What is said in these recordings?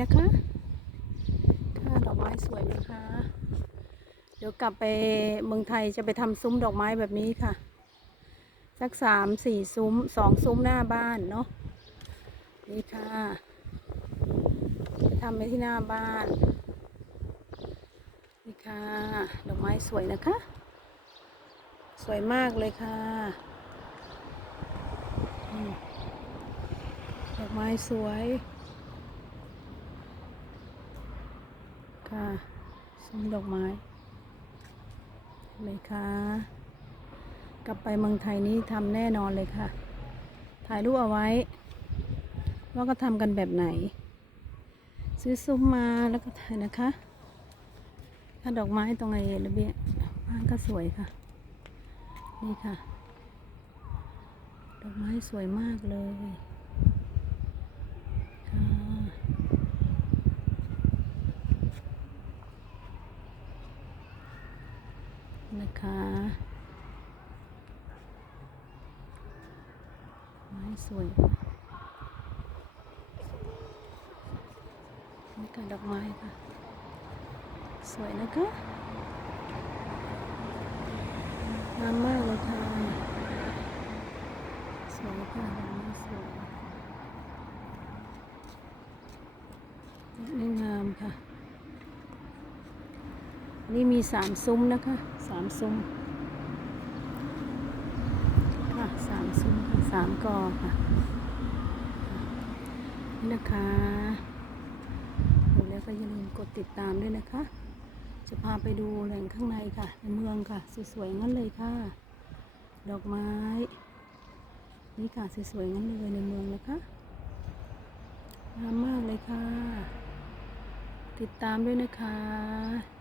นะคะค่ะดอกไม้สวยนะคะ เดี๋ยวกลับไปเมืองไทยจะไปทำซุ้มดอกไม้แบบนี้ค่ะ สักสามสี่ซุ้มสองซุ้มหน้าบ้านเนาะนี่ค่ะจะทำไว้ที่หน้าบ้าน นี่ค่ะ ดอกไม้สวยนะคะ สวยมากเลยค่ะดอกไม้สวย ค่ะซุ้มดอกไม้เลยค่ะ กลับไปเมืองไทยนี้ทำแน่นอนเลยค่ะ ถ่ายรูปเอาไว้ ว่าก็ทำกันแบบไหน ซื้อซุ้มมาแล้วก็ถ่ายนะคะ ถ้าดอกไม้ตรงไอ้ระเบียงบ้านก็สวยค่ะ นี่ค่ะ ดอกไม้สวยมากเลยค่ะ นะคะ ไม้สวยค่ะนี่ค่ะดอกไม้ค่ะ สวยนะคะงามมากเลยค่ะ สวยค่ะดอกไม้สวยนี่งามค่ะ นี่มีสามซุ้มนะคะสามซุ้มค่ะสามซุ้มสามกอค่ะนี่นะคะดูแล้วก็อย่าลืมกดติดตามด้วยนะคะ จะพาไปดูแหล่งข้างในค่ะในเมืองค่ะ สวยๆงั้นเลยค่ะ ดอกไม้ นี่ค่ะสวยๆงั้นเลยในเมืองนะคะงามมากเลยค่ะ ติดตามด้วยนะคะ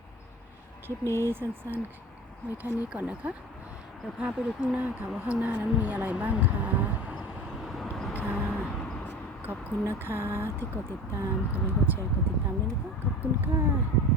คลิปนี้สั้นๆ ไว้แค่นี้ก่อนนะคะ เดี๋ยวพาไปดูข้างหน้าค่ะว่าข้างหน้านั้นมีอะไรบ้างคะค่ะ ขอบคุณนะคะที่กดติดตามกดไลค์กดแชร์กดติดตามด้วยนะคะ ขอบคุณค่ะ